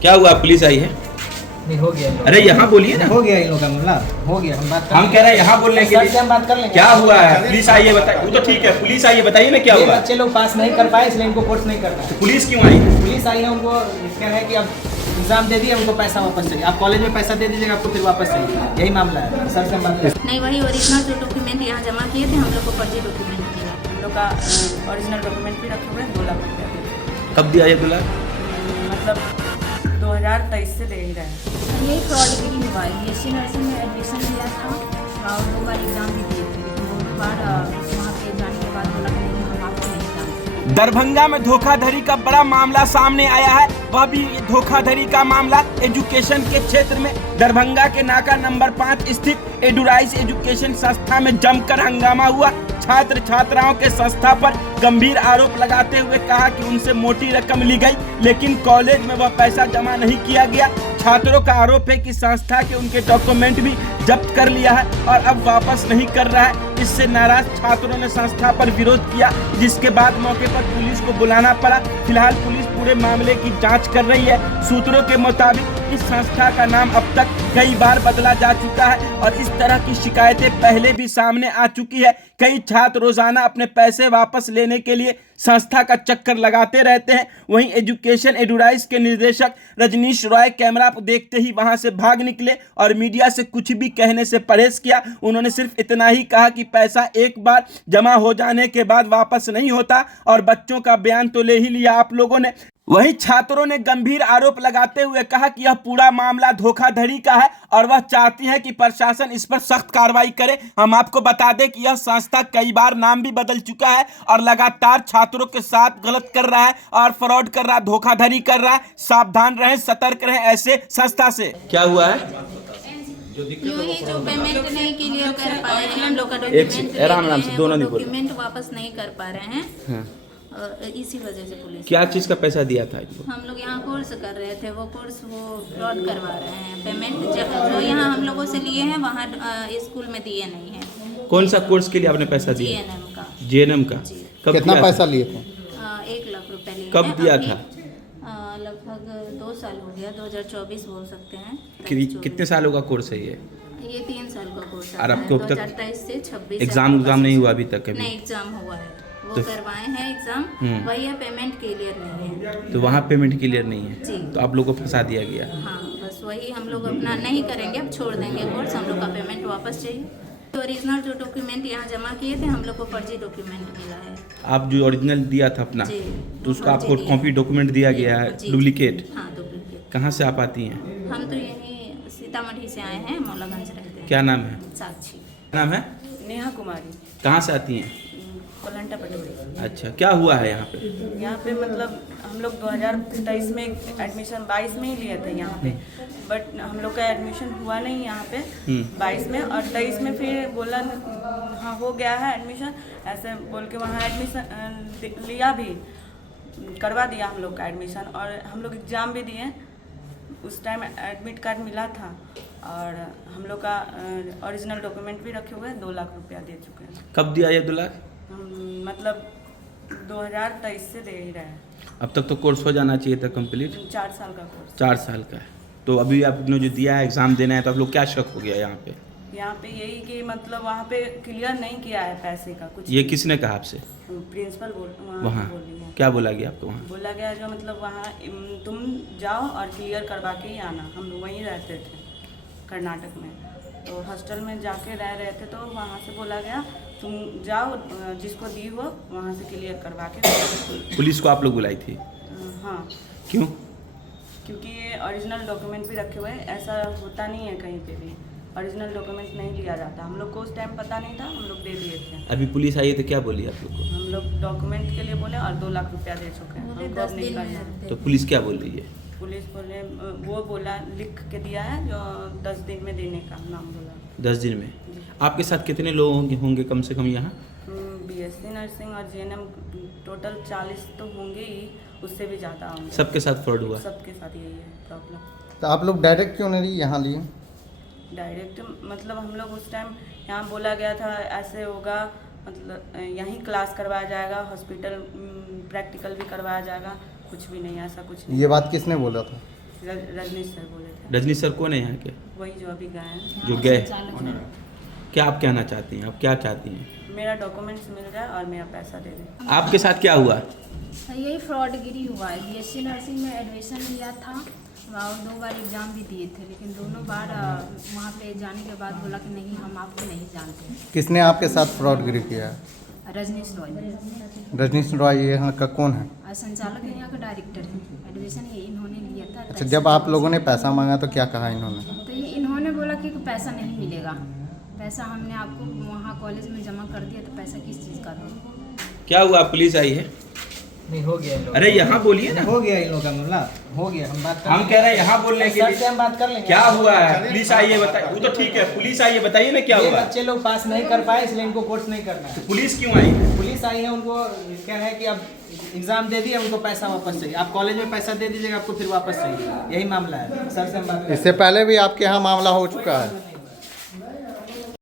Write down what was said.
क्या हुआ, पुलिस आई है? नहीं हो गया। अरे यहाँ बोलिए ना। हो गया इन लोगों का मामला, हो गया। हम बात हम कह रहे हैं यहाँ बोलने के लिए। हम बात कर लेंगे। क्या हुआ है, पुलिस आई है बताइए। वो तो ठीक है, पुलिस आई है बताइए ना क्या ये हुआ। बच्चे लोग पास नहीं कर पाए इसलिए इनको कोर्स नहीं करना है। पुलिस क्यों आई है? पुलिस आई है, उनको क्या है कि अब एग्जाम दे दिए, उनको पैसा वापस चाहिए। आप कॉलेज में पैसा दे दीजिएगा, आपको फिर वापस चाहिए। यही मामला है सर से हम बात करें। नहीं, वही ओरिजिनल जो डॉक्यूमेंट यहाँ जमा किए थे, हम लोग को फर्जी डॉक्यूमेंट मिला। हम लोग का ओरिजिनल डॉक्यूमेंट भी रखे हुए हैं, 2 लाख रुपया। कब दिया ये 2 लाख? मतलब 2023 से दे ही रहे हैं। यही फ्रॉड के लिए हुआ है। BSc नर्सिंग में एडमिशन लिया था और 2 बार एग्ज़ाम भी दिए थे, लेकिन दोनों बार वहाँ पे जाने के बाद बोला कि नहीं, हम आपको नहीं जानते। दरभंगा में धोखाधड़ी का बड़ा मामला सामने आया है, वह भी धोखाधड़ी का मामला एजुकेशन के क्षेत्र में। दरभंगा के नाका नंबर 5 स्थित एडुराइज एजुकेशन संस्था में जमकर हंगामा हुआ। छात्र छात्राओं के संस्था पर गंभीर आरोप लगाते हुए कहा कि उनसे मोटी रकम ली गई, लेकिन कॉलेज में वह पैसा जमा नहीं किया गया। छात्रों का आरोप है कि संस्था के उनके डॉक्यूमेंट भी जब्त कर लिया है और अब वापस नहीं कर रहा है। इससे नाराज छात्रों ने संस्था पर विरोध किया, जिसके बाद मौके पर पुलिस को बुलाना पड़ा। फिलहाल पुलिस पूरे मामले की जांच कर रही है। सूत्रों के मुताबिक इस संस्था का नाम अब तक कई बार बदला जा चुका है और इस तरह की शिकायतें पहले भी सामने आ चुकी है। कई छात्र रोजाना अपने पैसे वापस लेने के लिए संस्था का चक्कर लगाते रहते हैं। वहीं एजुकेशन एडुराइज के निदेशक रजनीश रॉय कैमरा को देखते ही वहां से भाग निकले और मीडिया से कुछ भी कहने से परहेज किया। उन्होंने सिर्फ इतना ही कहा कि पैसा एक बार जमा हो जाने के बाद वापस नहीं होता और बच्चों का बयान तो ले ही लिया आप लोगों ने। वहीं छात्रों ने गंभीर आरोप लगाते हुए कहा कि यह पूरा मामला धोखाधड़ी का है और वह चाहती है कि प्रशासन इस पर सख्त कार्रवाई करे। हम आपको बता दें कि यह संस्था कई बार नाम भी बदल चुका है और लगातार छात्रों के साथ गलत कर रहा है और फ्रॉड कर रहा है, धोखाधड़ी कर रहा है। सावधान रहें, सतर्क रहें ऐसे संस्था से। क्या हुआ है? यूँ ही जो पेमेंट नहीं क्लियर कर पाए हैं, हम लोग का डॉक्यूमेंट वापस नहीं कर पा रहे हैं। हाँ। इसी वजह से पुलिस। क्या चीज़ का पैसा दिया था इनको? हम लोग यहाँ कोर्स कर रहे थे, वो कोर्स वो फ्रॉड करवा रहे हैं। पेमेंट जो यहाँ हम लोगों से लिए हैं वहाँ स्कूल में दिए नहीं हैं। कौन सा कोर्स के लिए आपने पैसा दिया? GNM का। JNM का? जी। कब कितना दिया पैसा था? लिए थे? 1 लाख रुपए लिए कब हैं। दिया अभी, था? लगभग 2 साल हो गया, 2024 बोल सकते हैं। कितने सालों का कोर्स है ये? ये 3 साल का कोर्स है। और आपको अब तक 2023 से 26 एग्जाम नहीं हुआ अभी तक? नहीं, एग्जाम हुआ है, वो तो करवाए हैं एग्जाम। वही है, पेमेंट क्लियर नहीं है। तो वहाँ पेमेंट क्लियर नहीं है जी। तो आप लोगों को फंसा दिया गया। हाँ, बस वही हम लोग अपना नहीं करेंगे, अब छोड़ देंगे कोर्स। हम लोग का पेमेंट वापस चाहिए। तो ओरिजिनल जो डॉक्यूमेंट यहाँ जमा किए थे, हम लोग को फर्जी डॉक्यूमेंट मिला है। आप जो ओरिजिनल दिया था अपना, जी, तो उसका फर्जी आपको दिया। कॉपी डॉक्यूमेंट दिया गया है, जी, डुप्लीकेट? हाँ, डुप्लीकेट। कहाँ से आप आती हैं? हम तो यहीं सीतामढ़ी से आए हैं, मौलागंज रहते हैं। क्या नाम है? साक्षी। क्या नाम है? नेहा कुमारी, कहाँ से आती हैं? कोलंटा पटोरी। अच्छा, क्या हुआ है यहाँ पे? यहाँ पे मतलब हम लोग 2023 में एडमिशन 22 में ही लिए थे यहाँ पे, बट हम लोग का एडमिशन हुआ नहीं यहाँ पे 22 में, और 23 में फिर बोला हाँ हो गया है एडमिशन, ऐसे बोल के वहाँ एडमिशन लिया भी, करवा दिया हम लोग का एडमिशन, और हम लोग एग्ज़ाम भी दिए। उस टाइम एडमिट कार्ड मिला था और हम लोग का ओरिजिनल डॉक्यूमेंट भी रखे हुए हैं। 2 लाख रुपया दे चुके हैं। कब दिया ये 2 लाख? मतलब 2023 से दे ही रहे हैं। अब तक तो कोर्स हो जाना चाहिए था कंप्लीट। 4 साल का कोर्स। 4 साल का है। तो अभी आपने जो दिया है एग्ज़ाम देना है, तो आप लोग क्या शक हो गया यहाँ पे? यहाँ पे यही कि मतलब वहाँ पे क्लियर नहीं किया है पैसे का कुछ। ये किसने कहा आपसे? प्रिंसिपल वहाँ बोली है। क्या बोला गया आपको वहाँ? बोला गया जो मतलब वहाँ तुम जाओ और क्लियर करवा के ही आना। हम लोग वहीं रहते थे कर्नाटक में, तो हॉस्टल में जाके रह रहे थे, तो वहाँ से बोला गया तुम जाओ, जिसको दी हो वहाँ से क्लियर करवा के। पुलिस को आप लोग बुलाई थी? हाँ। क्यों? क्योंकि ये ओरिजिनल डॉक्यूमेंट भी रखे हुए हैं, ऐसा होता नहीं है कहीं पे भी, ओरिजिनल डॉक्यूमेंट नहीं लिया जाता। हम लोग को उस टाइम पता नहीं था, हम लोग दे दिए थे। अभी पुलिस आई है तो क्या बोली आप लोग को? हम लोग डॉक्यूमेंट के लिए बोले और 2 लाख रुपया दे चुके हैं। बोले हमको 10 अब नहीं दिन में करना। दे- तो पुलिस क्या बोल रही है? पुलिस बोले वो बोला लिख के दिया है जो 10 दिन में देने का नाम बोला। 10 दिन में? आपके साथ कितने लोग होंगे कम से कम यहाँ? BSc नर्सिंग और GNM टोटल 40 तो होंगे ही, उससे भी ज़्यादा होंगे। सबके साथ फ्रॉड हुआ? सबके साथ यही है प्रॉब्लम। तो आप लोग डायरेक्ट क्यों नहीं यहाँ लिए? डायरेक्ट मतलब हम लोग उस टाइम यहाँ बोला गया था ऐसे होगा, मतलब यहीं क्लास करवाया जाएगा, हॉस्पिटल प्रैक्टिकल भी करवाया जाएगा, कुछ भी नहीं, ऐसा कुछ नहीं। ये बात किसने बोला था? रजनीश सर बोले थे। रजनीश सर कौन है यहाँ के? वही जो अभी गए हैं। जो गए? संचालक हैं। क्या आप कहना चाहती हैं? आप क्या चाहती हैं? मेरा डॉक्यूमेंट्स मिल जाए और मेरा पैसा दे दें। आपके साथ क्या हुआ? यही फ्रॉडगिरी हुआ है। बीएससी नर्सिंग में एडमिशन लिया था और 2 बार एग्ज़ाम भी दिए थे, लेकिन दोनों बार वहाँ पे जाने के बाद बोला कि नहीं हम आपको नहीं जानते। किसने आपके साथ फ्रॉडगिरी किया है? रजनीश रॉय रजनीश रॉय ये यहाँ का कौन है? संचालक है, यहाँ का डायरेक्टर है। एडमिशन ये इन्होंने लिया था। अच्छा, जब आप लोगों ने पैसा मांगा तो क्या कहा इन्होंने? तो ये इन्होंने बोला कि पैसा नहीं मिलेगा। पैसा हमने आपको वहाँ कॉलेज में जमा कर दिया, तो पैसा किस चीज़ का दो? क्या हुआ? पुलिस आई है? नहीं हो गया इन लोग। अरे यहाँ बोलिए ना। हो गया इन लोग का मामला, हो गया। हम बात कर हम कह रहे हैं यहाँ बोलने के सर लिए। से हम बात कर लेंगे। क्या हुआ है? पुलिस आई है, बताइए। वो तो ठीक है, पुलिस आई है, बताइए ना क्या ये हुआ? बच्चे लोग पास नहीं कर पाए, इसलिए इनको कोर्स नहीं करना है। पुलिस क्यों आई है? पुलिस आई है, उनको कह रहे हैं कि अब एग्जाम दे दिए, उनको पैसा वापस चाहिए। आप कॉलेज में पैसा दे दीजिएगा, आपको फिर वापस चाहिए। यही मामला है। सर से हम बात कर इससे पहले भी आपके यहाँ मामला हो चुका है?